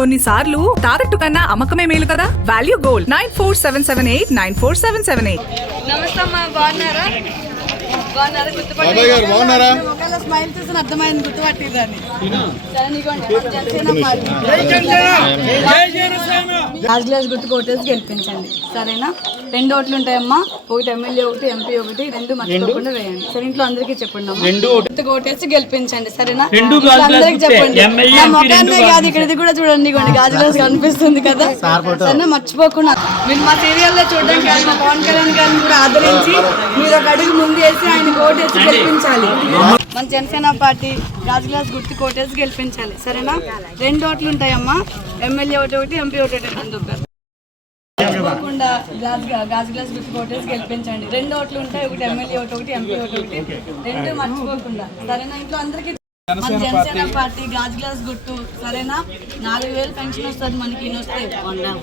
కొన్నిసార్లు తాకట్టు కన్నా అమ్మకమే మేలు కదా? Value gold. Nine four seven seven eight nine four seven seven eight. నమస్తే అమ్మా బాగున్నారా? బాగున్నారా? గుర్తుపట్టారా? బాబాయ్ గారు బాగున్నారా? ఒకవేళ స్మైల్ చూసిన అర్థమైంది గుర్తుపట్టిందని సరే లాస్ట్ గ్లాస్ గుర్తు కోటేసి గెలిపించండి. సరేనా? రెండు ఓట్లు ఉంటాయమ్మా. ఒకటి ఎమ్మెల్యే ఒకటి ఎంపీ ఒకటి. రెండు మర్చిపోకుండా వేయండి. సరే ఇంట్లో అందరికీ చెప్పండి అమ్మా. గుర్తు కోటేసి గెలిపించండి. సరేనా? అందరికీ చెప్పండి. నా కాదు ఇక్కడ ఇది కూడా చూడండి ఇగోండి గాజు గ్లాస్ కనిపిస్తుంది కదా? సరేనా? మర్చిపోకుండా. మీరు మా సీరియల్లో చూడడానికి కాదు మా పవన్ కళ్యాణ్ గారిని కూడా ఆదరించి మీరు ఒక అడుగు ముందు వేసి ఆయన కోటేసి గెలిపించాలి. మన జనసేన పార్టీ గాజు గ్లాస్ గుర్తు కోటేసి గెలిపించాలి. సరేనా? రెండు ఓట్లు ఉంటాయమ్మా. ఎమ్మెల్యే ఒకటి ఒకటి ఎంపీ ఒకటి గ్లాస్ గాజు గ్లాస్ గుర్తు కోటేసి గెలిపించండి. రెండు ఓట్లు ఉంటాయి ఒకటి ఎమ్మెల్యే ఒకటి ఒకటి ఎంపీ ఒకటి ఒకటి. రెండు మర్చిపోకుండా. సరేనా? ఇంట్లో అందరికీ మన జనసేన పార్టీ. గాజు గ్లాస్ గుర్తు సరేనా? నాలుగు వేలు పెన్షన్ వస్తుంది మనకి ఈయన వస్తే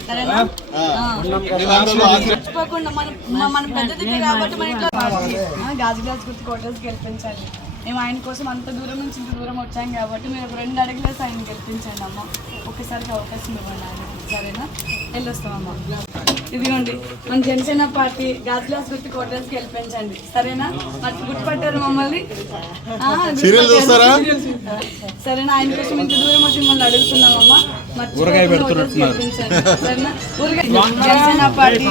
సరేనా. మర్చిపోకుండా మన మన- పెద్దదికే కాబట్టి మన ఇంట్లో గాజు గ్లాస్ గుర్తు కోటేసి గెలిపించండి. మేము ఆయన కోసం అంత దూరం నుంచి ఇంత దూరం వచ్చాం కాబట్టి మీరు ఒక రెండు అడుగులేసి ఆయన గెలిపించండి అమ్మ. ఒక్కసారికి అవకాశం ఇవ్వండి ఆయనకి సరేనా? వెళ్ళొస్తామమ్మా. ఇదిగోండి మన జనసేన పార్టీ గాజు గ్లాస్ గుర్తు కోటేసి గెలిపించండి. సరేనా? మరి గుర్తుపట్టారు మమ్మల్ని? ఆ, సీరియల్ చూస్తారా? సరేనా? ఆయన కోసం ఇంత దూరం వచ్చి మిమ్మల్ని అడుగుతున్నామమ్మా. ఓటేసి గెలిపించండి. సరేనా? ఊరగాయ జనసేన పార్టీ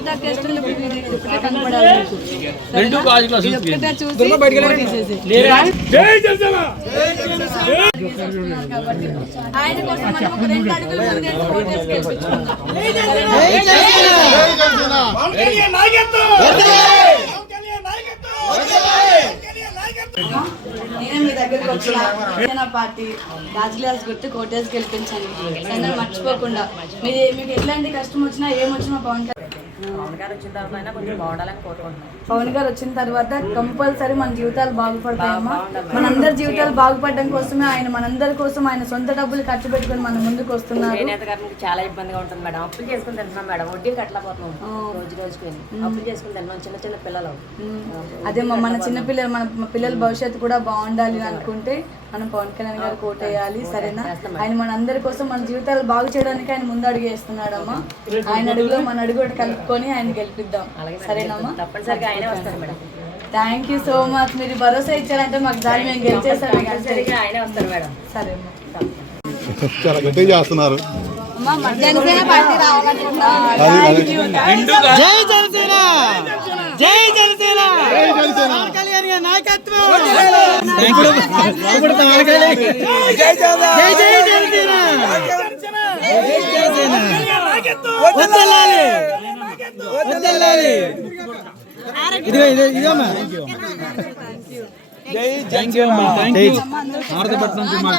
ఇప్పుడు కనపడాలి. రెండు చూసి ఓటేసేసి. కాబట్టి ఆయన కోసం మనం ఒక రెండు అడుగులు ముందేసి ఓటేసి గెలిపించుకుందాం. నేనే మీ దగ్గరికి వచ్చిన జనసేన పార్టీ రాజ్ గ్లాస్ గుర్తు కోటేసి గెలిపించండి మర్చిపోకుండా మీరు మీకు ఎట్లాంటి కష్టం వచ్చినా ఏం వచ్చినా పవన్ కళ్యాణ్ పవన్ గారు వచ్చిన తర్వాత కంపల్సరీ మన జీవితాలు బాగుపడతాయమ్మా. మనందరి జీవితాలు బాగుపడడం కోసమే ఆయన మనందరి కోసం ఆయన సొంత డబ్బులు ఖర్చు పెట్టుకొని మన ముందుకు వస్తున్నారు. చాలా ఇబ్బందిగా ఉంటుంది మేడం. అప్పులు చేసుకుని తింటున్నాం మేడం. వడ్డీ కట్టలేకపోతున్నాం రోజు రోజుకి. అప్పులు చేసుకుని తింటున్నాం. చిన్న చిన్న పిల్లలు. అదే మన చిన్న పిల్లలు మన పిల్లల భవిష్యత్తు కూడా బాగుండాలి అని అనుకుంటే మనం పవన్ కళ్యాణ్ గారు కోటేయాలి సరేనా? ఆయన మన అందరి కోసం మన జీవితాలు బాగు చేయడానికి ఆయన ముందు అడుగు వేస్తున్నాడమ్మా ఆయన అడుగులో మన అడుగు ఒకటి కలుపుకొని ఆయన గెలిపిద్దాం. సరేనమ్మా తప్పనిసరిగా ఆయనే వస్తారు madam. Thank you so much మీరు భరోసా ఇచ్చారంటే మాకు దాన్ని మేము గెలిచేసాం తప్పనిసరిగా ఆయనే వస్తారు మేడం. సరే అమ్మా. చాలా గట్టిగా చేస్తున్నారు. అమ్మా, మన జనసేన పార్టీ రావాలనుకుంటున్నా అది అది రెండు థ్యాంక్ యూ అమ్మా థ్యాంక్ యూ భారతపట్నం కుమార్